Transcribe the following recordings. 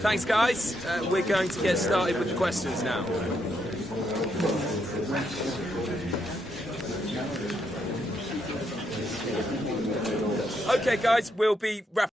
Thanks, guys. We're going to get started with the questions now. Okay, guys, we'll be wrapping.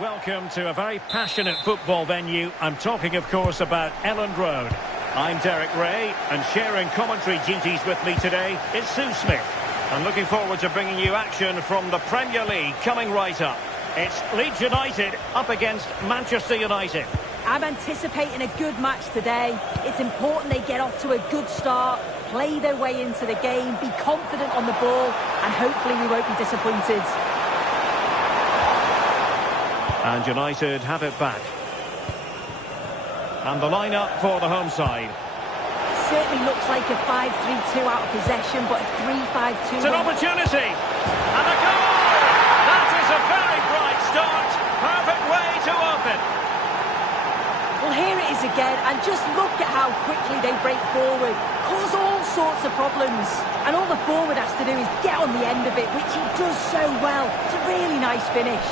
Welcome to a very passionate football venue. I'm talking, of course, about Elland Road. I'm Derek Ray, and sharing commentary duties with me today is Sue Smith. I'm looking forward to bringing you action from the Premier League coming right up. It's Leeds United up against Manchester United. I'm anticipating a good match today. It's important they get off to a good start, play their way into the game, be confident on the ball, and hopefully we won't be disappointed. And United have it back. And the lineup for the home side. Certainly looks like a 5-3-2 out of possession, but a 3-5-2... It's an opportunity! And a goal! That is a very bright start. Perfect way to open. Well, here it is again, and just look at how quickly they break forward. Cause all sorts of problems. And all the forward has to do is get on the end of it, which he does so well. It's a really nice finish.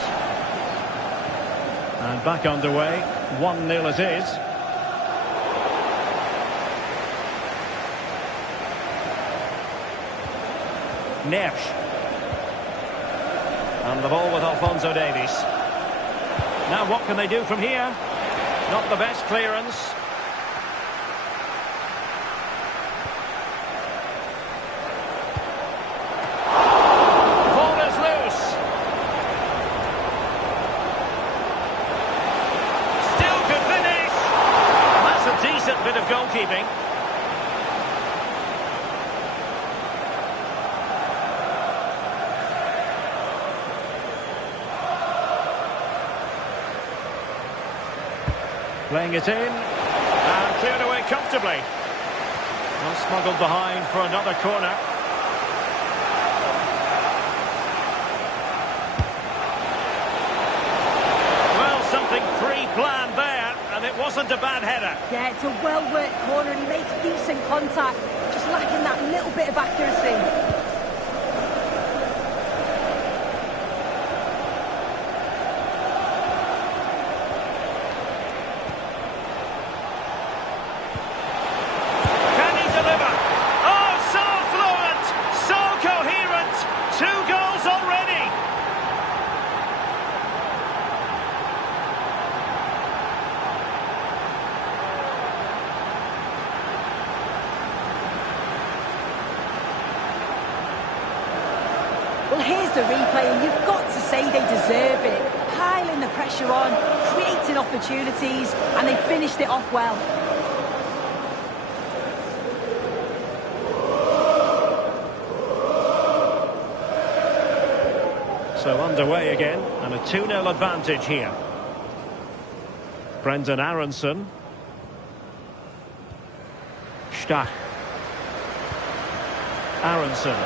And back underway. 1-0 it is. Neves. And the ball with Alphonso Davies. Now what can they do from here? Not the best clearance. Ball is loose. Still could finish. That's a decent bit of goalkeeping. Playing it in, and cleared away comfortably. Well, smuggled behind for another corner. Well, something pre-planned there, and it wasn't a bad header. Yeah, it's a well-worked corner, and he makes decent contact, just lacking that little bit of accuracy. Well, here's the replay, and you've got to say they deserve it. Piling the pressure on, creating opportunities, and they finished it off well. So underway again, and a 2-0 advantage here. Brendan Aronson. Stach. Aronson.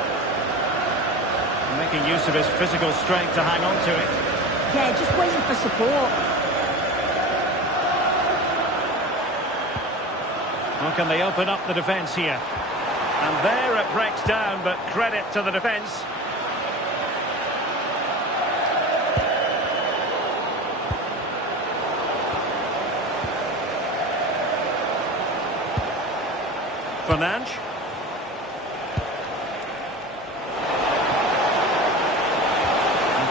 Making use of his physical strength to hang on to it. Yeah, just waiting for support. How can they open up the defence here? And there it breaks down, but credit to the defence. Fernandes.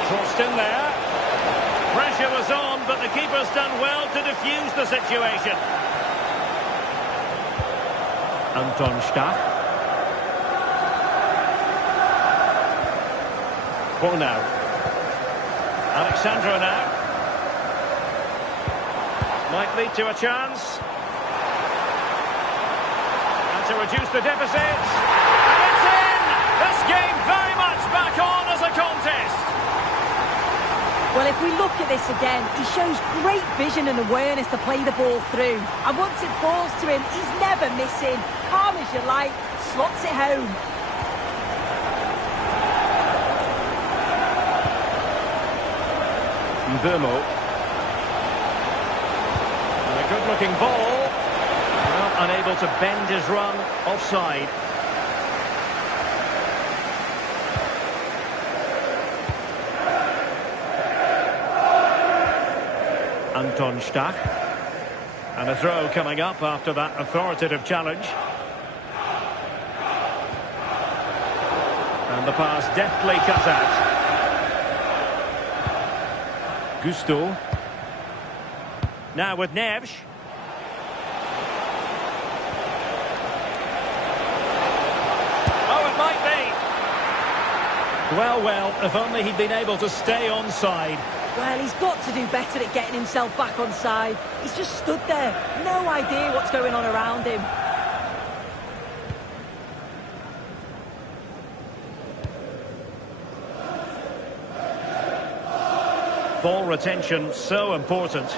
Crossed in there. Pressure was on, but the keeper's done well to defuse the situation. Anton Stach. Bornau. Alexandro now. Might lead to a chance. And to reduce the deficit. And it's in! This game very much back on as a contest. Well, if we look at this again, he shows great vision and awareness to play the ball through. And once it falls to him, he's never missing. Calm as you like, slots it home. Mbeumo. And a good-looking ball. Well, unable to bend his run offside. Anton Stach. And a throw coming up after that authoritative challenge. And the pass deftly cut out. Gusto. Now with Neves. Oh, it might be. Well, if only he'd been able to stay onside. Well, he's got to do better at getting himself back on side. He's just stood there. No idea what's going on around him. Ball retention, so important.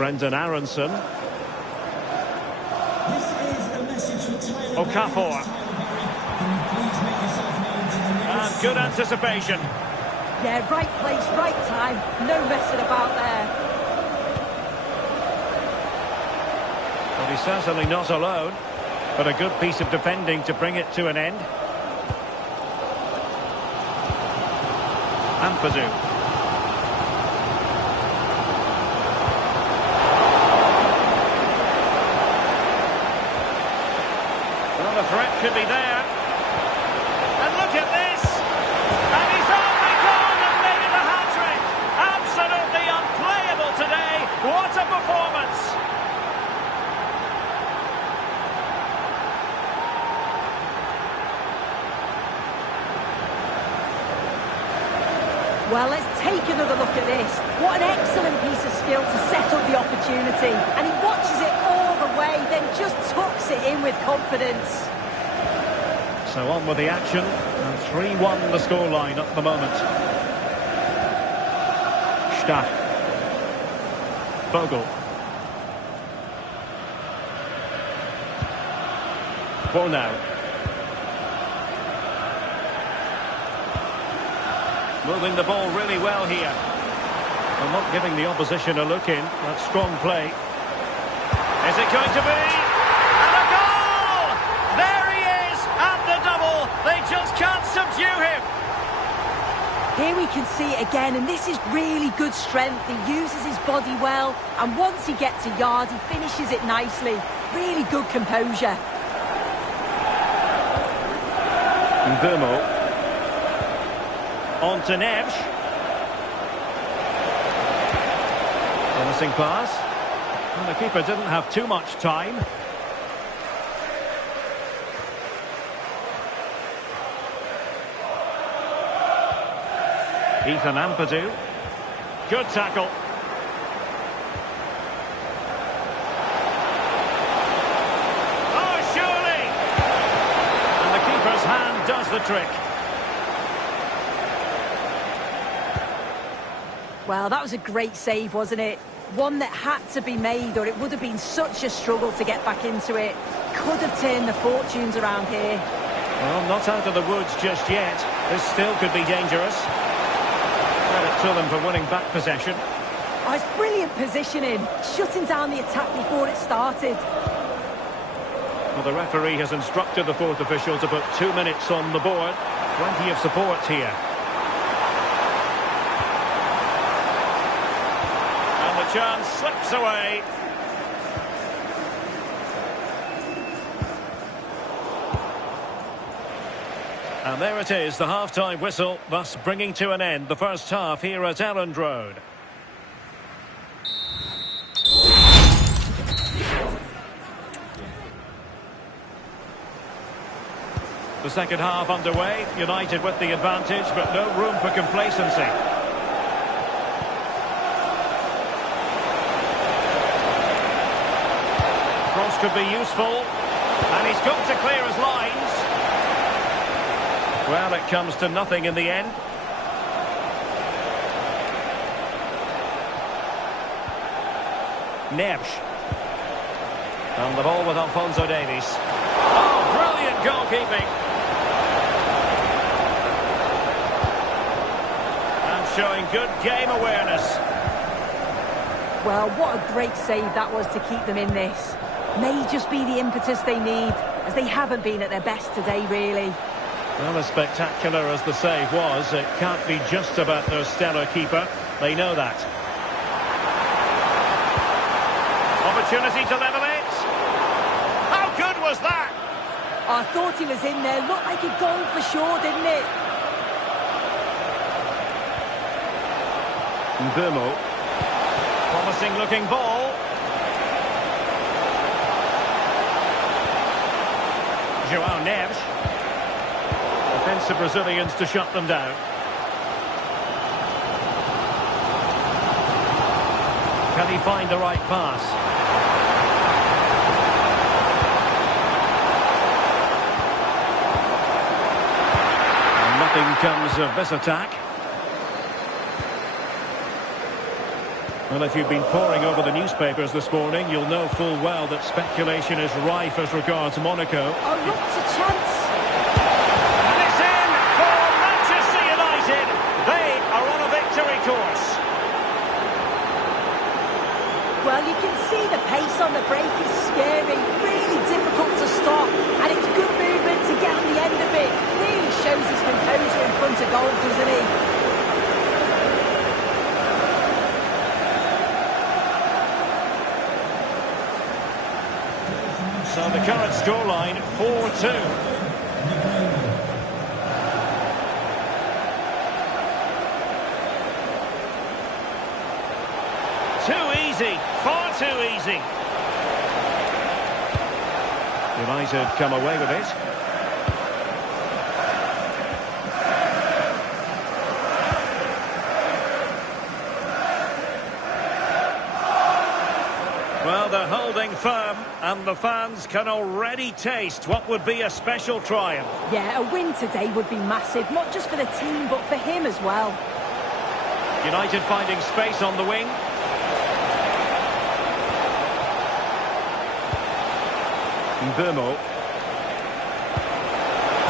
Brendan Aronson. Okafor. And good anticipation. Yeah, right place, right time. No messing about there. Well, he's certainly not alone, but a good piece of defending to bring it to an end. Ampadu. Well, the threat could be there. And look at this! And he's only gone and made it a hat-trick! Absolutely unplayable today! What a performance! Well, let's take another look at this. What an excellent piece of skill to set up the opportunity. And he watches it all the way, then just tucks it in with confidence. So on with the action, and 3-1 the scoreline at the moment. Stach. Bogle. Bornau. Moving the ball really well here. And not giving the opposition a look in. That's strong play. Is it going to be? And a goal! There he is! And the double! They just can't subdue him! Here we can see it again, and this is really good strength. He uses his body well, and once he gets a yard, he finishes it nicely. Really good composure. Mbeumo. On to Neves. Promising pass. And the keeper didn't have too much time. Ethan Ampadu. Good tackle. Oh, surely! And the keeper's hand does the trick. Well, that was a great save, wasn't it? One that had to be made, or it would have been such a struggle to get back into it. Could have turned the fortunes around here. Well, not out of the woods just yet. This still could be dangerous. Credit to them for winning back possession. Oh, it's brilliant positioning, shutting down the attack before it started. Well, the referee has instructed the fourth official to put 2 minutes on the board. Plenty of support here. Chance slips away. And there it is, the half-time whistle, thus bringing to an end the first half here at Elland Road. The second half underway, United with the advantage, but no room for complacency. Could be useful, and he's got to clear his lines. Well, it comes to nothing in the end. Neves. And the ball with Alphonso Davies. Oh, brilliant goalkeeping. And showing good game awareness. Well, what a great save that was to keep them in this. May just be the impetus they need, as they haven't been at their best today, really. Well, as spectacular as the save was, it can't be just about their stellar keeper. They know that. Opportunity to level it. How good was that? I thought he was in there. Looked like a goal for sure, didn't it? Mbeumo. Promising looking ball. João Neves. Defensive Brazilians to shut them down. Can he find the right pass? And nothing comes of this attack. Well, if you've been poring over the newspapers this morning, you'll know full well that speculation is rife as regards Monaco. Oh, lots of chance. And it's in for Manchester United. They are on a victory course. Well, you can see the pace on the break is scary, really difficult to stop, and it's good movement to get on the end of it. Really shows his composure in front of goal, doesn't he? So the current scoreline, 4-2. Too easy, far too easy. United come away with it. Well, they're holding firm, and the fans can already taste what would be a special triumph. Yeah, a win today would be massive, not just for the team, but for him as well. United finding space on the wing. Mbeumo.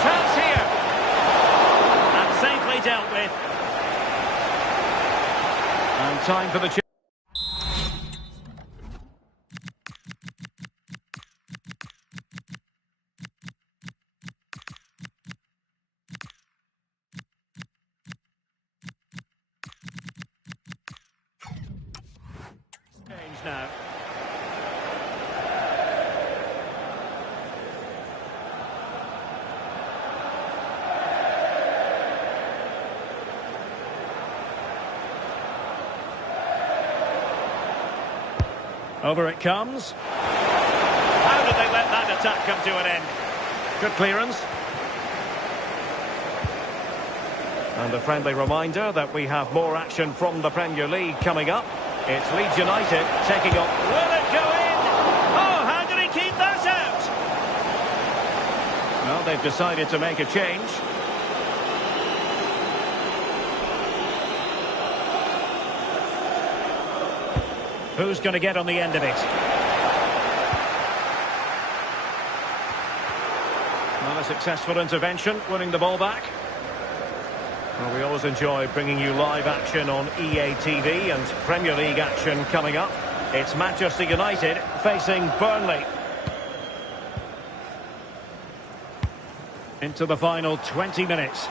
Chance here. And safely dealt with. And time for the change now. Over it comes. How did they let that attack come to an end? Good clearance. And a friendly reminder that we have more action from the Premier League coming up. It's Leeds United taking on. Will it go in? Oh, how did he keep that out? Well, they've decided to make a change. Who's going to get on the end of it? Well, a successful intervention, winning the ball back. Well, we always enjoy bringing you live action on EA TV and Premier League action coming up. It's Manchester United facing Burnley. Into the final 20 minutes.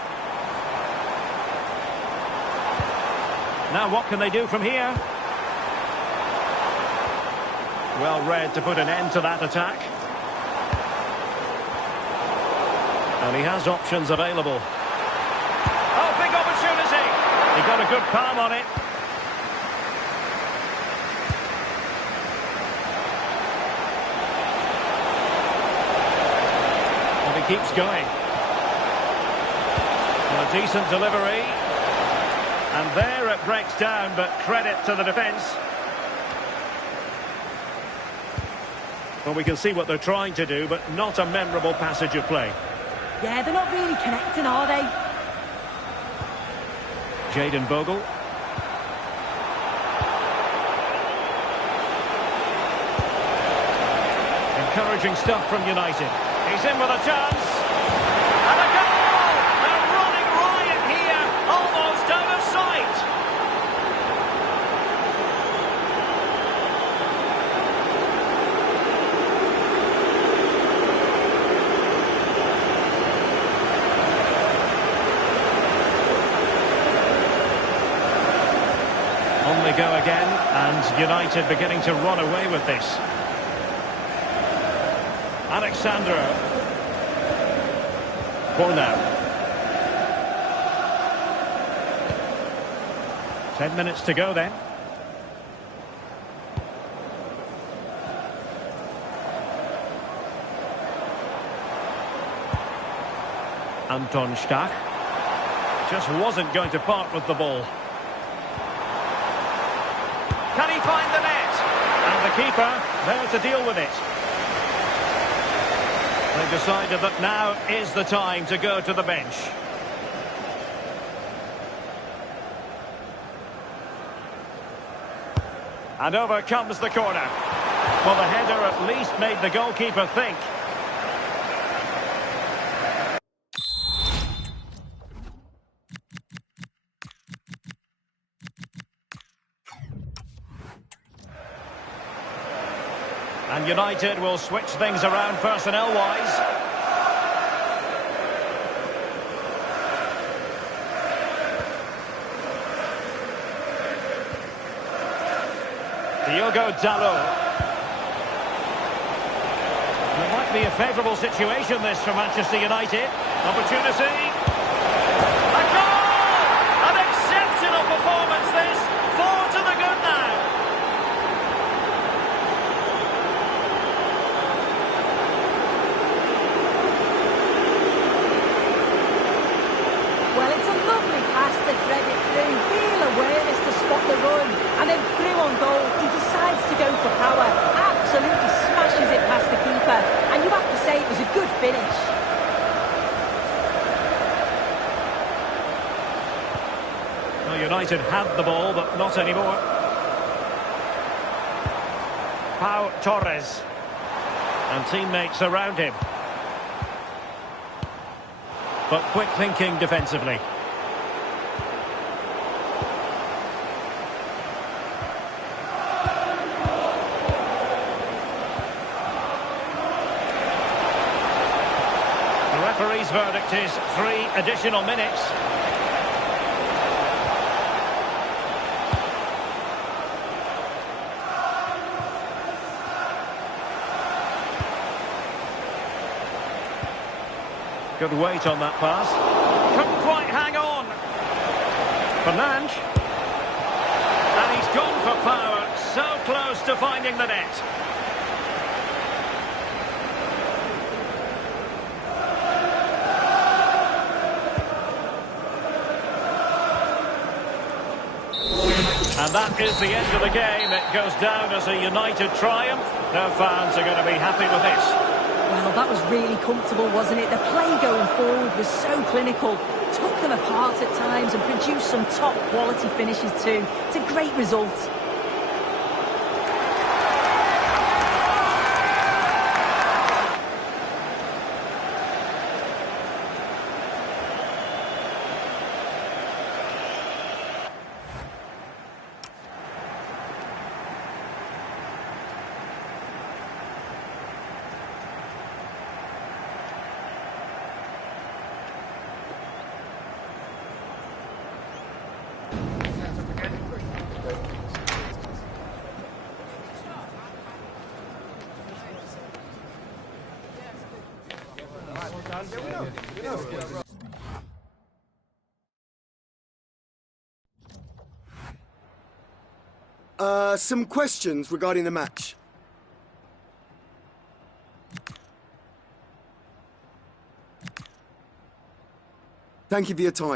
Now what can they do from here? Well read to put an end to that attack. And he has options available. Oh, big opportunity! He got a good palm on it. And he keeps going. And a decent delivery. And there it breaks down, but credit to the defence. Well, we can see what they're trying to do, but not a memorable passage of play. Yeah, they're not really connecting, are they? Jayden Bogle. Encouraging stuff from United. He's in with a chance. And a goal! They're running riot here, almost out of sight. On they go again, and United beginning to run away with this. Alexandro. Corner. 10 minutes to go then. Anton Stach. Just wasn't going to part with the ball. Can he find the net? And the keeper there to deal with it. They've decided that now is the time to go to the bench. And over comes the corner. Well, the header at least made the goalkeeper think. And United will switch things around personnel-wise. Diogo Dalot. It might be a favourable situation, this, for Manchester United. Opportunity. A goal! An exceptional performance, this. 4 to the good now. Well, it's a lovely pass to thread it through. Real awareness to spot the run. And then through on goal, he decides to go for power. Absolutely smashes it past the keeper. And you have to say it was a good finish. Well, United had the ball, but not anymore. Pau Torres. And teammates around him. But quick thinking defensively. The referee's verdict is 3 additional minutes. Good weight on that pass. Couldn't quite hang on. Fernandes. And he's gone for power. So close to finding the net. And that is the end of the game. It goes down as a United triumph. No fans are going to be happy with this. Well, that was really comfortable, wasn't it? The play going forward was so clinical. Took them apart at times and produced some top-quality finishes too. It's a great result. Some questions regarding the match. Thank you for your time.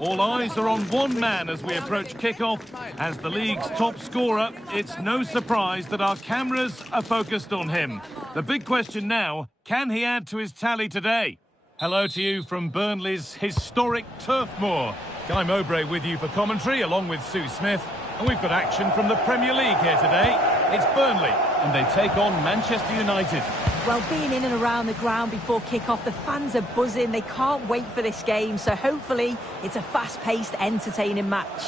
All eyes are on one man as we approach kickoff. As the league's top scorer, it's no surprise that our cameras are focused on him. The big question now, can he add to his tally today? Hello to you from Burnley's historic Turf Moor. Guy Mowbray with you for commentary, along with Sue Smith. And we've got action from the Premier League here today. It's Burnley, and they take on Manchester United. Well, being in and around the ground before kick-off, the fans are buzzing. They can't wait for this game, so hopefully it's a fast-paced, entertaining match.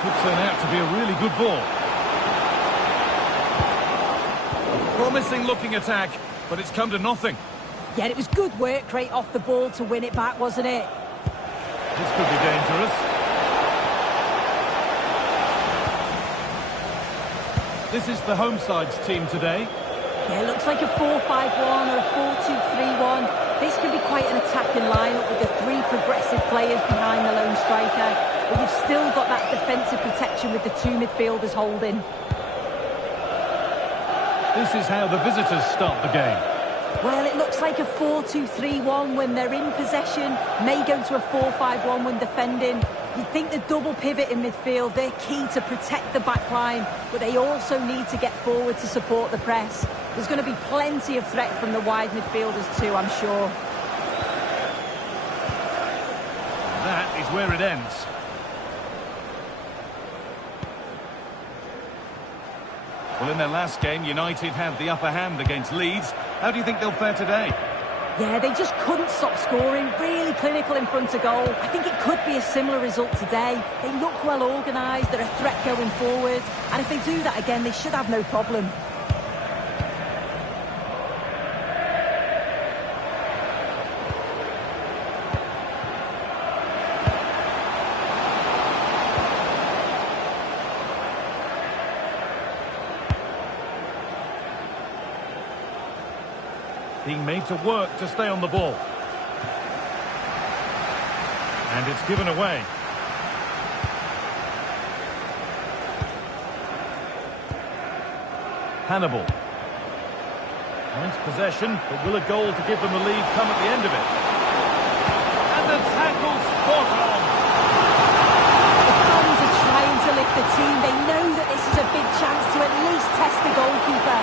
Could turn out to be a really good ball. A promising-looking attack, but it's come to nothing. Yeah, it was good work right off the ball to win it back, wasn't it? This could be dangerous. This is the home side's team today. Yeah, it looks like a 4-5-1 or a 4-2-3-1. This could be quite an attacking lineup with the three progressive players behind the lone striker. But you've still got that defensive protection with the two midfielders holding. This is how the visitors start the game. Well, it looks like a 4-2-3-1 when they're in possession. May go to a 4-5-1 when defending. You'd think the double pivot in midfield, they're key to protect the back line, but they also need to get forward to support the press. There's going to be plenty of threat from the wide midfielders too, I'm sure. That is where it ends. Well, in their last game, United had the upper hand against Leeds. How do you think they'll fare today? Yeah, they just couldn't stop scoring. Really clinical in front of goal. I think it could be a similar result today. They look well organised. They're a threat going forward. And if they do that again, they should have no problem. Being made to work to stay on the ball. And it's given away. Hannibal. Nice possession, but will a goal to give them the lead come at the end of it? And the tackle spot on. The fans are trying to lift the team. They know that this is a big chance to at least test the goalkeeper.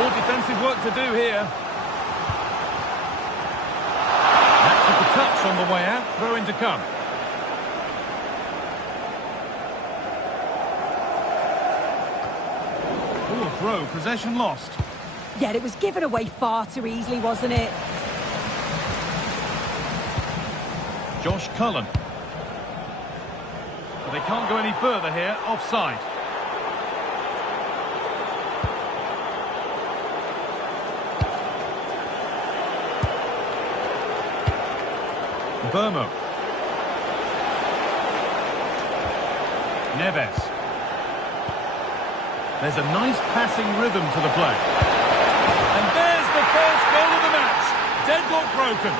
More defensive work to do here. Touch on the way out, throw in to come. Poor throw, possession lost. Yeah, it was given away far too easily, wasn't it? Josh Cullen. But they can't go any further here, offside. Burmo. Neves. There's a nice passing rhythm to the play. And there's the first goal of the match. Deadlock broken.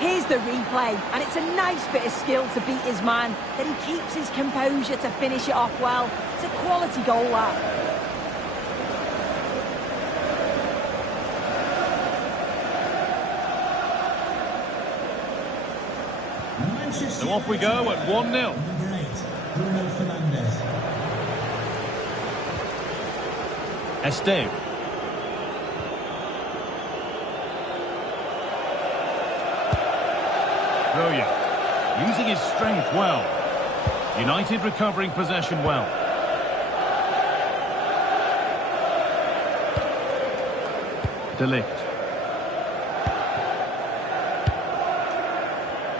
Here's the replay, and it's a nice bit of skill to beat his man. Then he keeps his composure to finish it off well. It's a quality goal, that. So off we go at 1-0. Bruno Fernandes. Esteve. Brilliant. Using his strength well. United recovering possession well. De Ligt.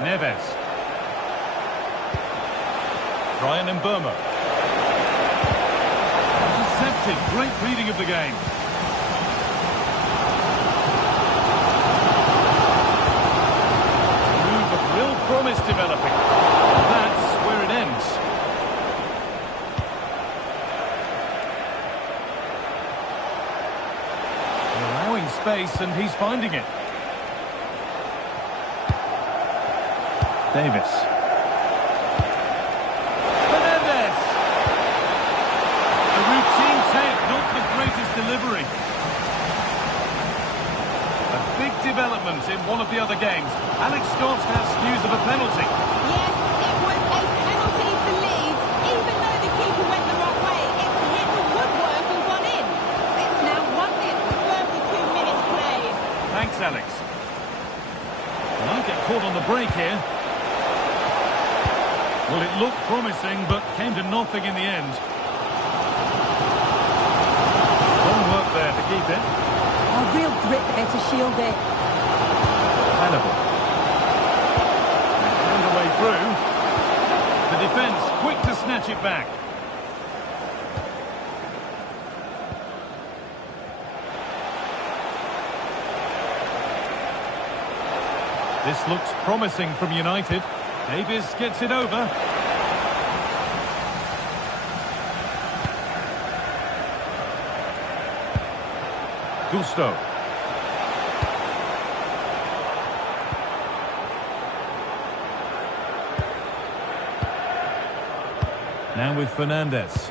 Neves. Brian Mbeumo. Intercepted. Great reading of the game. Move of real promise developing. That's where it ends. Allowing space, and he's finding it. Davis. Delivery. Scott has news of a penalty. Yes, it was a penalty for Leeds. Even though the keeper went the wrong way, it's hit the woodwork and gone in. It's now 1-0 with 32 minutes played. Thanks, Alex. Might get caught on the break here. Well, it looked promising, but came to nothing in the end. Long work there to keep it. A real grip there to shield it. Hannibal. They found a way through. The defence quick to snatch it back. This looks promising from United. Davies gets it over. Gusto. Now with Fernandes.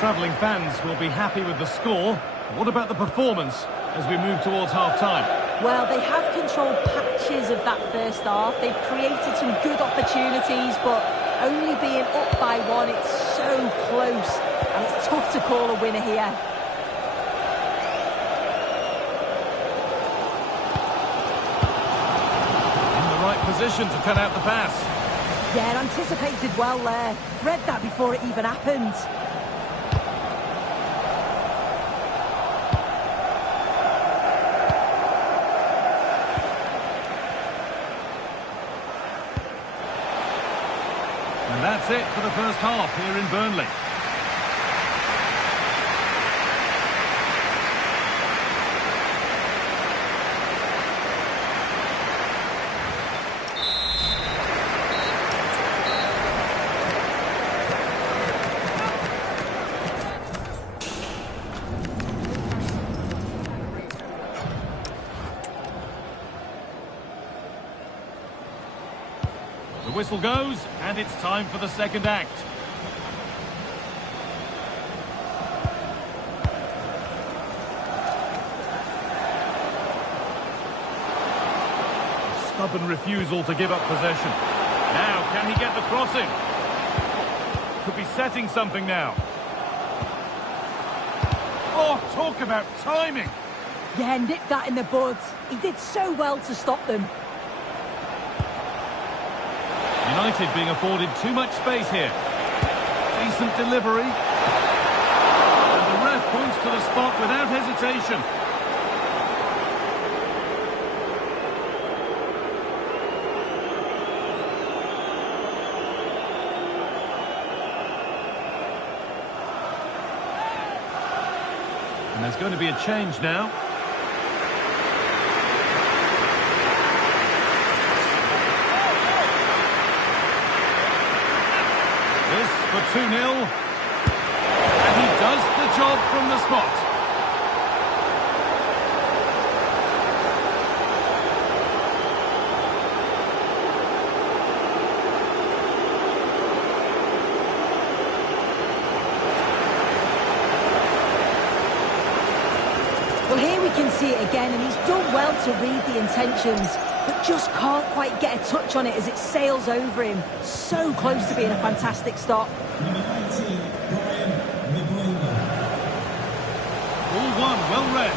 Travelling fans will be happy with the score. What about the performance as we move towards half-time? Well, they have controlled patches of that first half. They've created some good opportunities, but only being up by one, it's so close. And it's tough to call a winner here. In the right position to cut out the pass. Yeah, anticipated well there. Read that before it even happened. And that's it for the first half here in Burnley. The whistle goes, and it's time for the second act. A stubborn refusal to give up possession. Now, can he get the crossing? Could be setting something now. Oh, talk about timing! Yeah, nipped that in the bud. He did so well to stop them. United being afforded too much space here. Decent delivery. And the ref points to the spot without hesitation. And there's going to be a change now. For 2-0, and he does the job from the spot. Well, here we can see it again, and he's done well to read the intentions, but just can't quite get a touch on it as it sails over him. So close to being a fantastic stop. Number 19, Brian Miguel. All one, well read.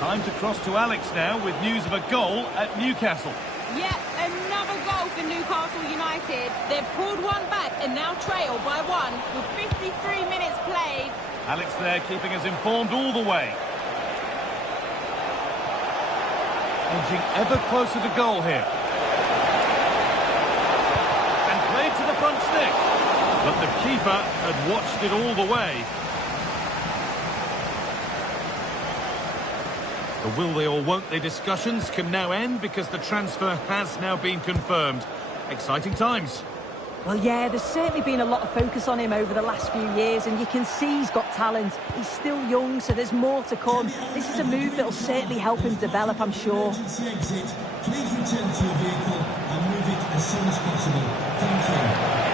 Time to cross to Alex now with news of a goal at Newcastle. Yep, another goal for Newcastle United. They've pulled one back and now trail by one with 53 minutes played. Alex there keeping us informed all the way. Edging ever closer to goal here. And played to the front stick. But the keeper had watched it all the way. The will they or won't they discussions can now end because the transfer has now been confirmed. Exciting times. Well, yeah, there's certainly been a lot of focus on him over the last few years, and you can see he's got talent. He's still young, so there's more to come. This is a move that'll certainly help him develop, I'm sure. Emergency exit. Please return to your vehicle and move it as soon as possible. Thank you.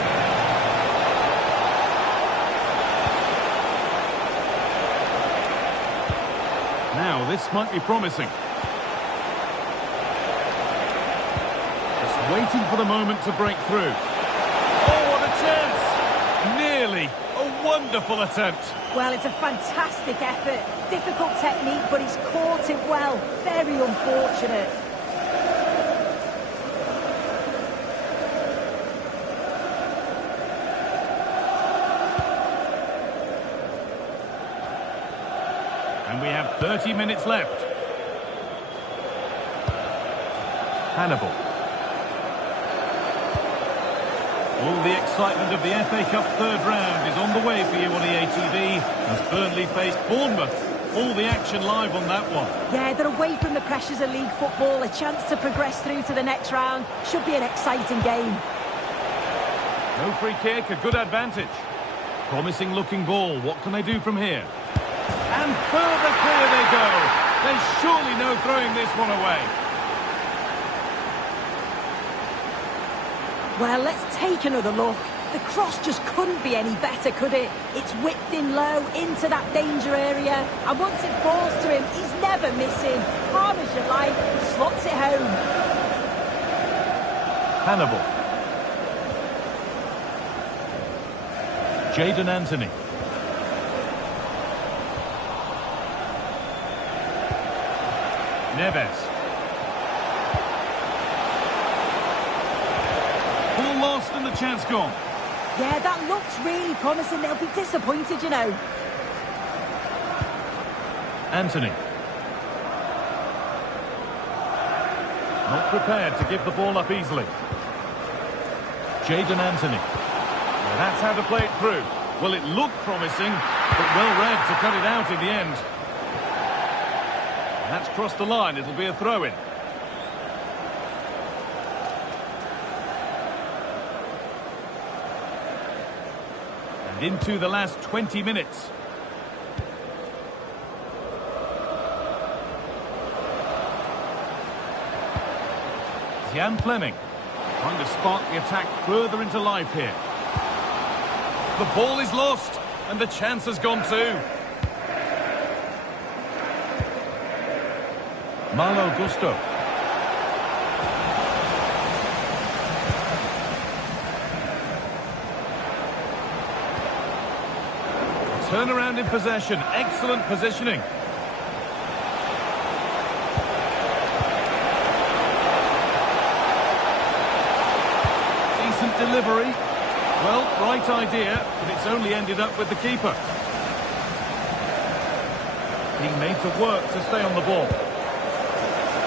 Now, this might be promising. Just waiting for the moment to break through. Oh, what a chance! Nearly. A wonderful attempt. Well, it's a fantastic effort. Difficult technique, but he's caught it well. Very unfortunate. And we have 30 minutes left. Hannibal. All the excitement of the FA Cup third round is on the way for you on EA TV as Burnley face Bournemouth. All the action live on that one. Yeah, they're away from the pressures of league football. A chance to progress through to the next round. Should be an exciting game. No free kick, a good advantage. Promising looking ball. What can they do from here? And further clear they go. There's surely no throwing this one away. Well, let's take another look. The cross just couldn't be any better, could it? It's whipped in low into that danger area. And once it falls to him, he's never missing. Calm as you like, slots it home. Hannibal. Jadon Anthony. Neves. Ball lost and the chance gone. Yeah, that looks really promising. They'll be disappointed, you know. Anthony. Not prepared to give the ball up easily. Jadon Anthony. Well, that's how to play it through. Well, it looked promising, but well read to cut it out in the end. That's crossed the line. It'll be a throw-in. And into the last 20 minutes. Jan Fleming trying to spark the attack further into life here. The ball is lost and the chance has gone too. Malo Gusto. Turnaround in possession. Excellent positioning. Decent delivery. Well, right idea, but it's only ended up with the keeper. Being made to work to stay on the ball.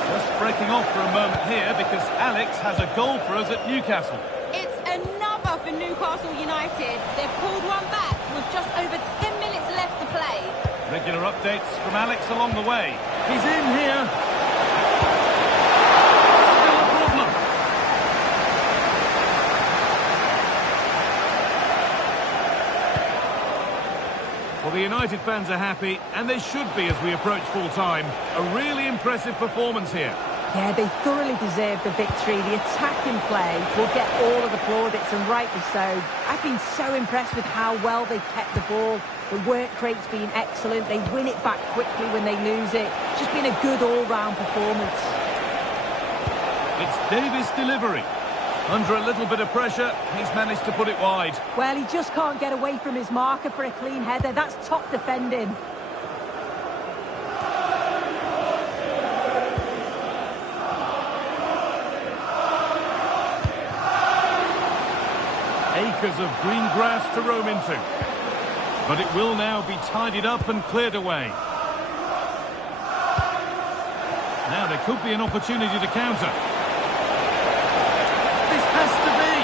Just breaking off for a moment here because Alex has a goal for us at Newcastle. It's another for Newcastle United. They've pulled one back with just over 10 minutes left to play. Regular updates from Alex along the way. He's in here. Still a problem. Well, the United fans are happy, and they should be as we approach full time. A really impressive performance here. Yeah, they thoroughly deserve the victory. The attacking play will get all of the plaudits, and rightly so. I've been so impressed with how well they've kept the ball. The work rate's been excellent. They win it back quickly when they lose it. It's just been a good all-round performance. It's Davis' delivery. Under a little bit of pressure, he's managed to put it wide. Well, he just can't get away from his marker for a clean header. That's top defending. Acres of green grass to roam into. But it will now be tidied up and cleared away. Now there could be an opportunity to counter. This has to be.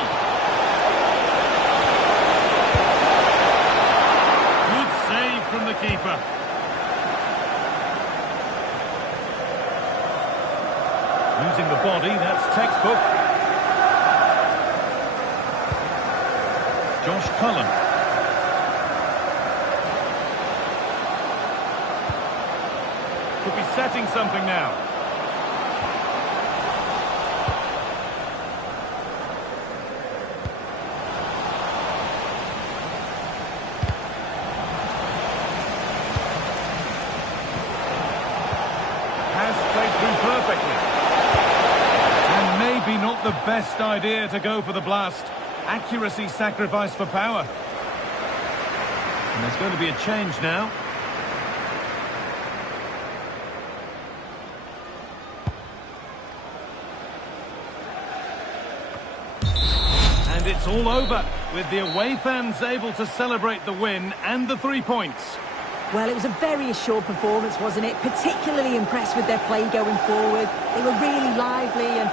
Good save from the keeper. Using the body, that's textbook. Josh Cullen. Could be setting something now. best idea to go for the blast. Accuracy sacrificed for power. And there's going to be a change now. And it's all over, with the away fans able to celebrate the win and the 3 points. Well, it was a very assured performance, wasn't it? Particularly impressed with their play going forward. They were really lively and...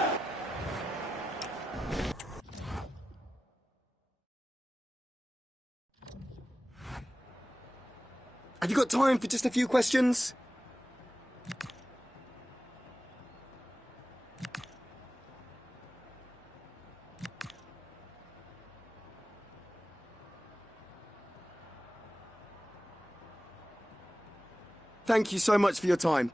Have you got time for just a few questions? Thank you so much for your time.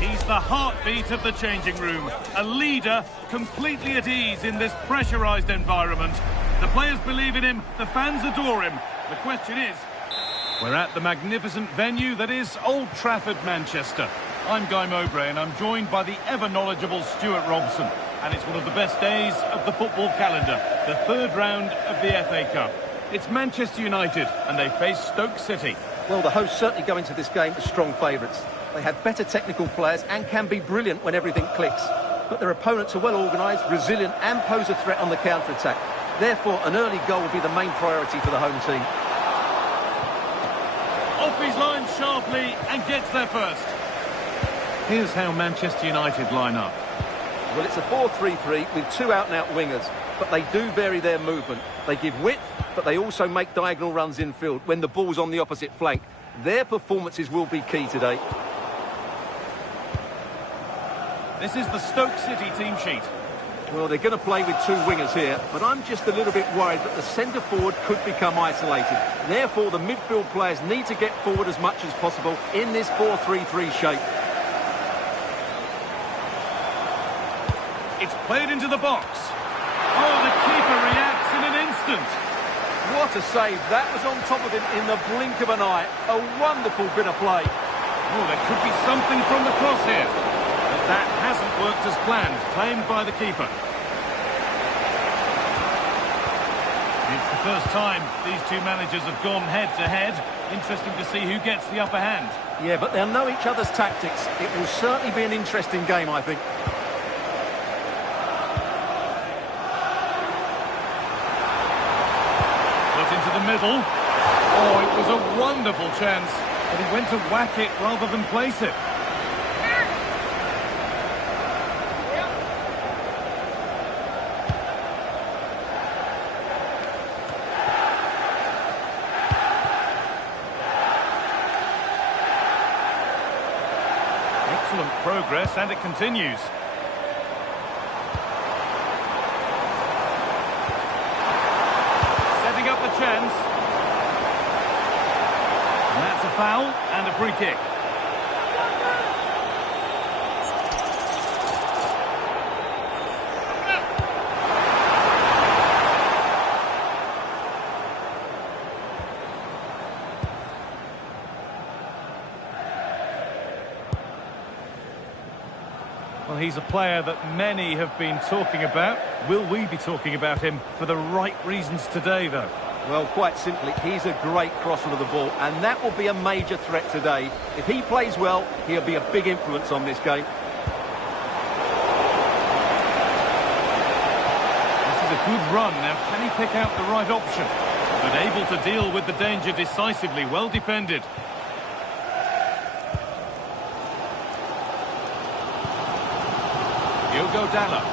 He's the heartbeat of the changing room, a leader completely at ease in this pressurised environment. The players believe in him, the fans adore him. The question is, we're at the magnificent venue that is Old Trafford, Manchester. I'm Guy Mowbray and I'm joined by the ever-knowledgeable Stuart Robson. And it's one of the best days of the football calendar, the third round of the FA Cup. It's Manchester United and they face Stoke City. Well, the hosts certainly go into this game as strong favourites. They have better technical players and can be brilliant when everything clicks. But their opponents are well organised, resilient and pose a threat on the counter-attack. Therefore, an early goal will be the main priority for the home team. Off his line sharply and gets there first. Here's how Manchester United line up. Well, it's a 4-3-3 with two out-and-out wingers, but they do vary their movement. They give width, but they also make diagonal runs infield when the ball's on the opposite flank. Their performances will be key today. This is the Stoke City team sheet. Well, they're going to play with two wingers here, but I'm just a little bit worried that the centre forward could become isolated. Therefore, the midfield players need to get forward as much as possible in this 4-3-3 shape. It's played into the box. Oh, the keeper reacts in an instant. instant. What a save. That was on top of him in the blink of an eye. A wonderful bit of play. Oh, there could be something from the cross here. But that hasn't worked as planned. Claimed by the keeper. It's the first time these two managers have gone head-to-head. Interesting to see who gets the upper hand. Yeah, but they'll know each other's tactics. It will certainly be an interesting game, I think. Put into the middle. Oh, it was a wonderful chance. But he went to whack it rather than place it. Excellent progress, and it continues. Setting up the chance. And that's a foul and a free kick. Well, he's a player that many have been talking about. Will we be talking about him for the right reasons today, though? Well, quite simply, he's a great crosser of the ball, and that will be a major threat today. If he plays well, he'll be a big influence on this game. This is a good run. Now, can he pick out the right option? But able to deal with the danger decisively. Well defended. Diogo Dalot.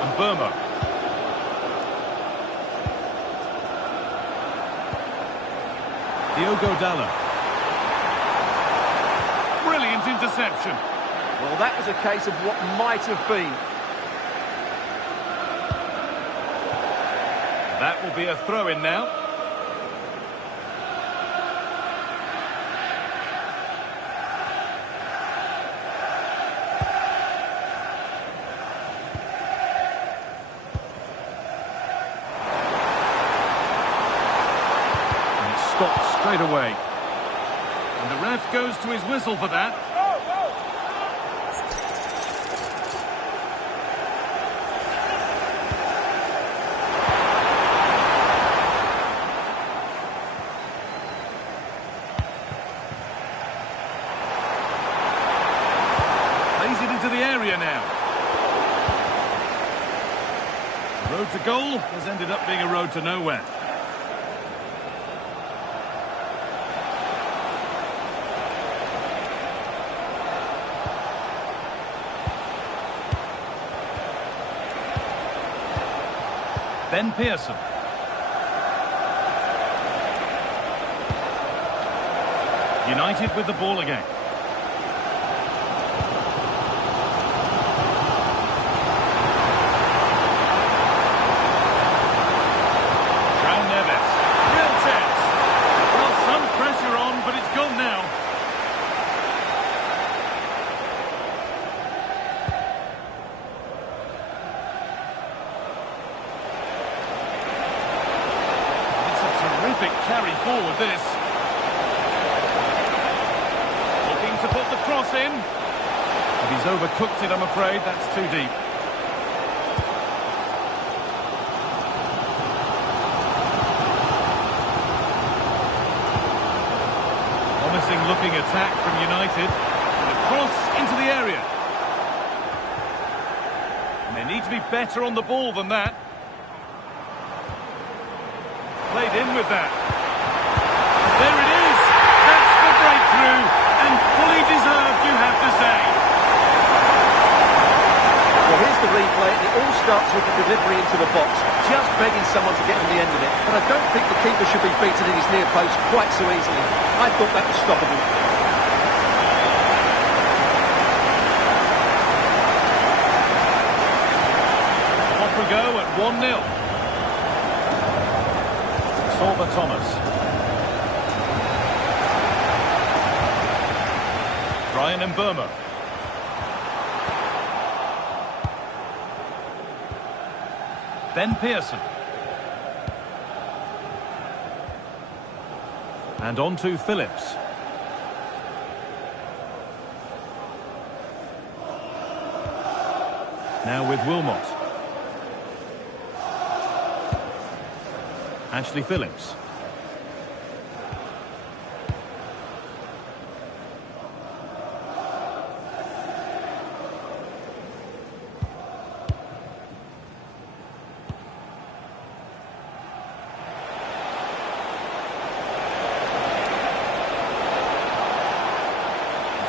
And Burma. Diogo Dalot. Brilliant interception. Well, that was a case of what might have been. That will be a throw-in now. Stopped straight away. And the ref goes to his whistle for that. Plays it into the area now. The road to goal has ended up being a road to nowhere. Ben Pearson. United with the ball again. Raul Neves. Real chance. Well, some pressure on, but it's gone now. Carry forward this. Looking to put the cross in. But he's overcooked it, I'm afraid. That's too deep. Promising looking attack from United. And a cross into the area. And they need to be better on the ball than that. Played in with that. There it is. That's the breakthrough, and fully deserved, you have to say. Well, here's the replay. It all starts with the delivery into the box, just begging someone to get on the end of it. But I don't think the keeper should be beaten in his near post quite so easily. I thought that was stoppable. Off we go at 1-0. Sorba Thomas. Brian Mbeumo. Ben Pearson. And on to Phillips. Now with Wilmot. Ashley Phillips.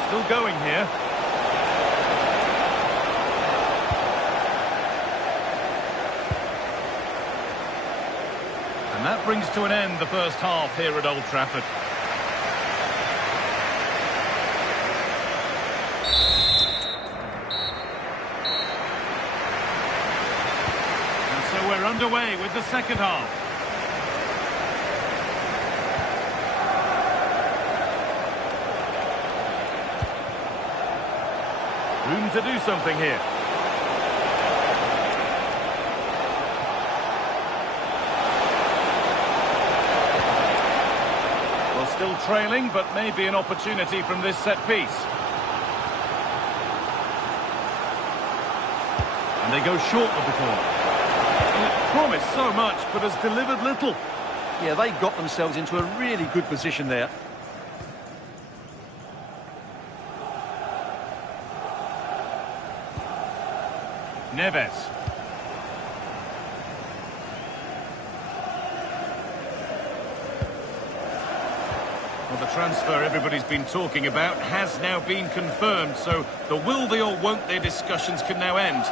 Still going here. And that brings to an end the first half here at Old Trafford. And so we're underway with the second half. Room to do something here. Well, still trailing, but maybe an opportunity from this set piece. And they go short of the corner. It promised so much, but has delivered little. Yeah, they got themselves into a really good position there. Neves. Well, the transfer everybody's been talking about has now been confirmed, so the will they or won't they discussions can now end.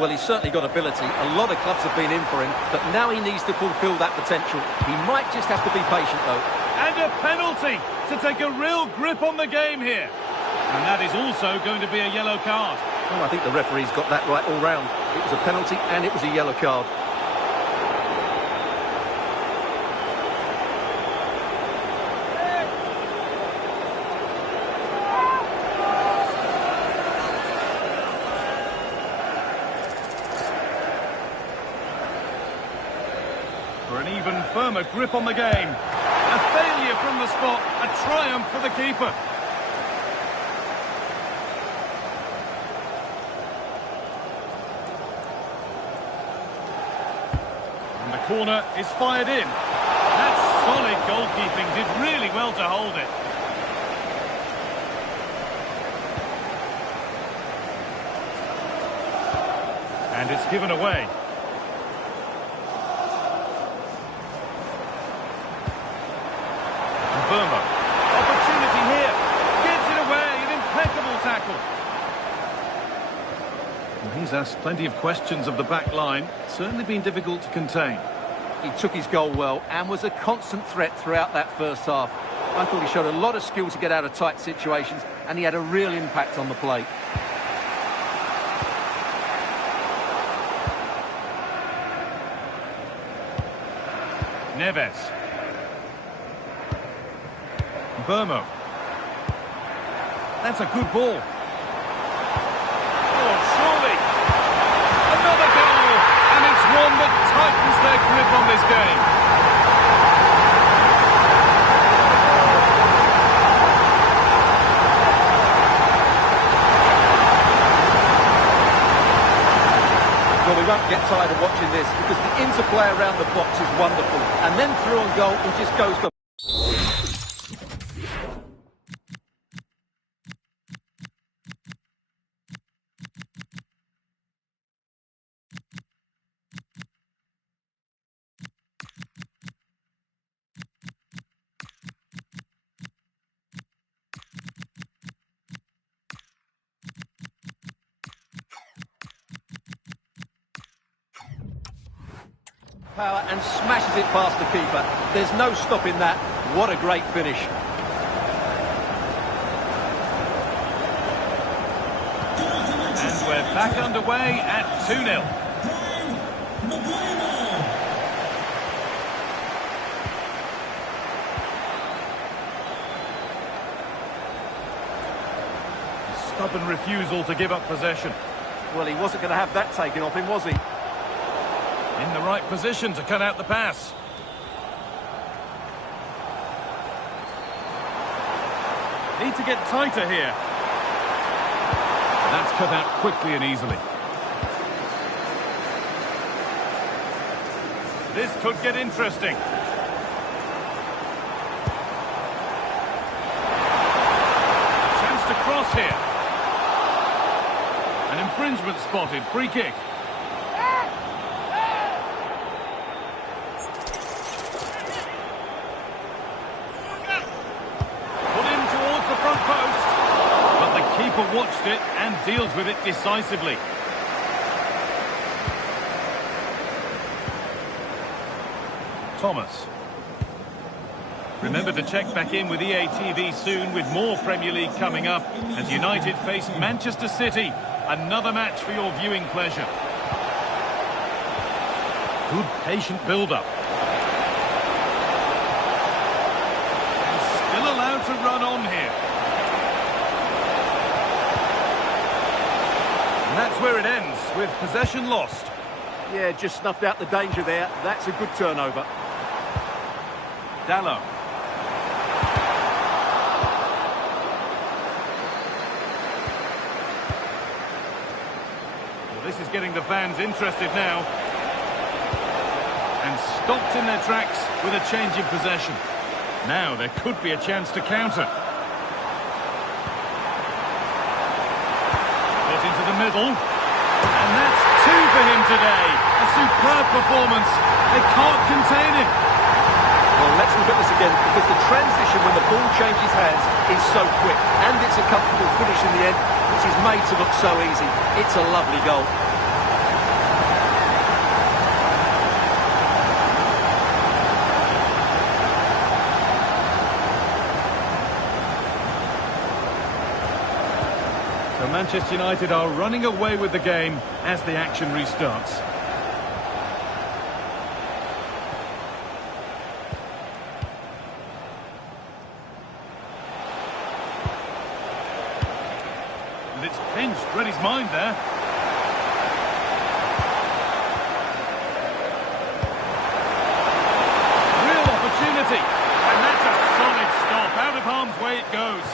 Well, he's certainly got ability. A lot of clubs have been in for him, but now he needs to fulfil that potential. He might just have to be patient, though. And a penalty to take a real grip on the game here. And that is also going to be a yellow card. Well, I think the referee's got that right all round. It was a penalty and it was a yellow card. For an even firmer grip on the game. A failure from the spot, a triumph for the keeper. And the corner is fired in. That's solid goalkeeping, did really well to hold it. And it's given away. Mbeumo. Opportunity here. Gets it away. An impeccable tackle. Well, he's asked plenty of questions of the back line. Certainly been difficult to contain. He took his goal well and was a constant threat throughout that first half. I thought he showed a lot of skill to get out of tight situations, and he had a real impact on the play. Neves. Mbeumo. That's a good ball. Oh, surely. Another goal. And it's one that tightens their grip on this game. Well, we won't get tired of watching this because the interplay around the box is wonderful. And then through on goal, he just goes for... power and smashes it past the keeper. There's no stopping that. What a great finish. And we're back underway at 2-0. stubborn refusal to give up possession. Well, he wasn't going to have that taken off him, was he? In the right position to cut out the pass. Need to get tighter here. That's cut out quickly and easily. This could get interesting. Chance to cross here. An infringement spotted. Free kick. Put in towards the front post. But the keeper watched it and deals with it decisively. Thomas. Remember to check back in with EA TV soon with more Premier League coming up as United face Manchester City. Another match for your viewing pleasure. Good patient build-up. And still allowed to run on here. And that's where it ends, with possession lost. Yeah, just snuffed out the danger there. That's a good turnover. Dallo. Well, this is getting the fans interested now. And stopped in their tracks with a change in possession. Now there could be a chance to counter. Put into the middle. And that's two for him today. A superb performance. They can't contain him. Well, let's look at this again, because the transition when the ball changes hands is so quick, and it's a comfortable finish in the end, which is made to look so easy. It's a lovely goal. So Manchester United are running away with the game as the action restarts. And it's pinched, read his mind there. Real opportunity. And that's a solid stop. Out of harm's way it goes.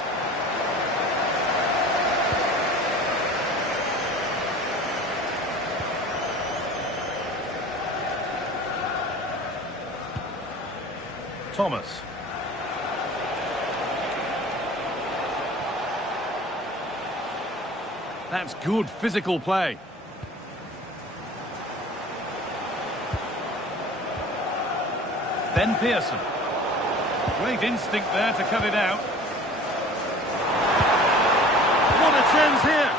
Thomas. That's good physical play. Ben Pearson. Great instinct there to cut it out. What a chance here.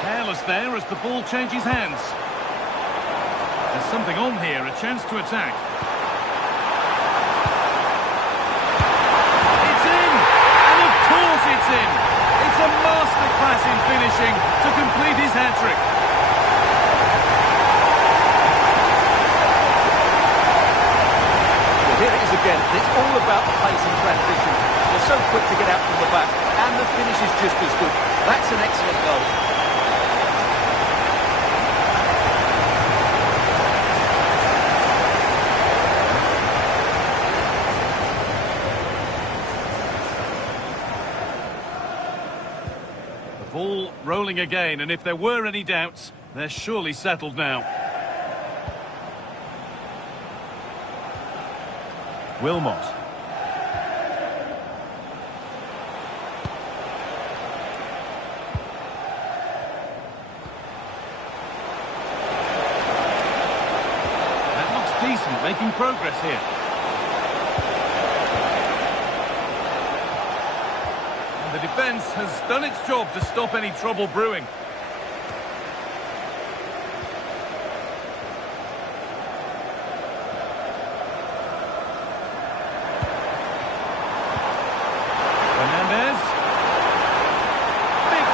Careless there as the ball changes hands. There's something on here, a chance to attack. It's in! And of course it's in! It's a masterclass in finishing to complete his hat-trick. Well, here it is again. It's all about the pace and transition. They're so quick to get out from the back, and the finish is just as good. That's an excellent goal. Ball rolling again, and if there were any doubts, they're surely settled now. Wilmot. That looks decent, making progress here. The defence has done its job to stop any trouble brewing. Fernandez. Big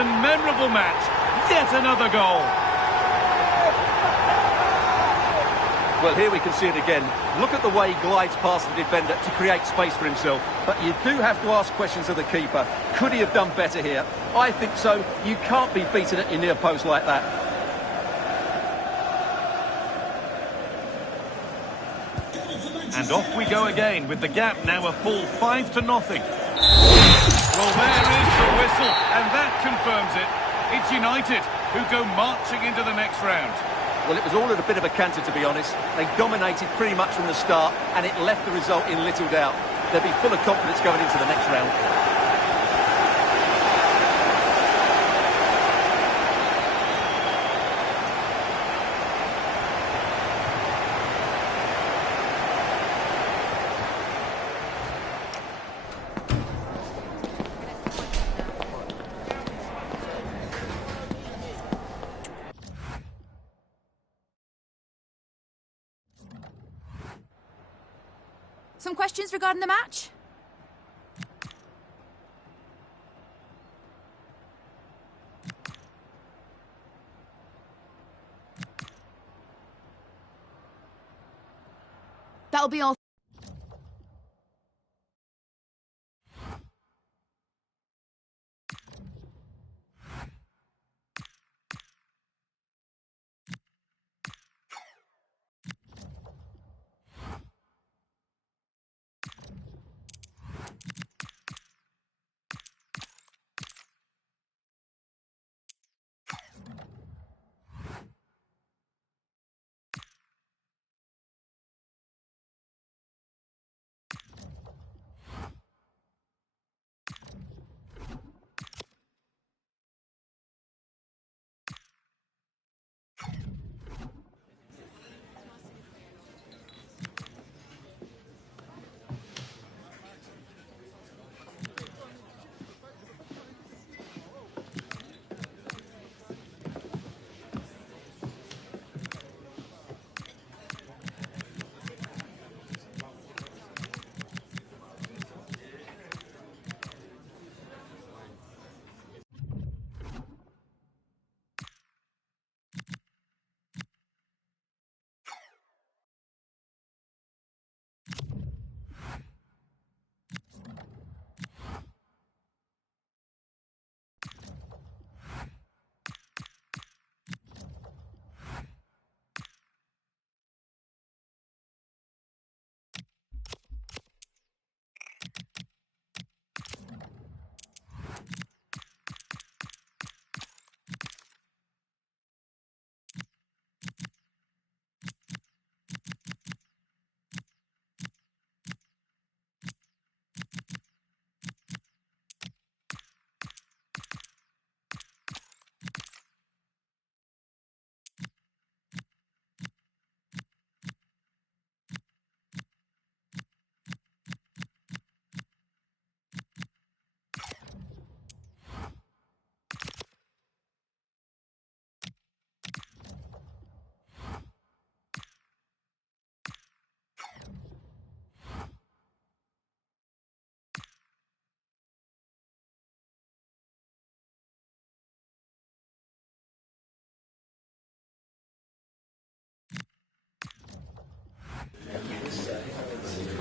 and memorable match. Yet another goal. Well, here we can see it again. Look at the way he glides past the defender to create space for himself. But you do have to ask questions of the keeper. Could he have done better here? I think so. You can't be beaten at your near post like that. And off we go again, with the gap now a full 5-0. Well, there is the whistle, and that confirms it. It's United who go marching into the next round. Well, it was all at a bit of a canter, to be honest. They dominated pretty much from the start, and it left the result in little doubt. They'll be full of confidence going into the next round. Some questions regarding the match? That'll be all.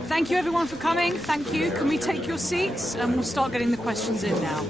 Thank you everyone for coming. Thank you. Can we take your seats and we'll start getting the questions in now.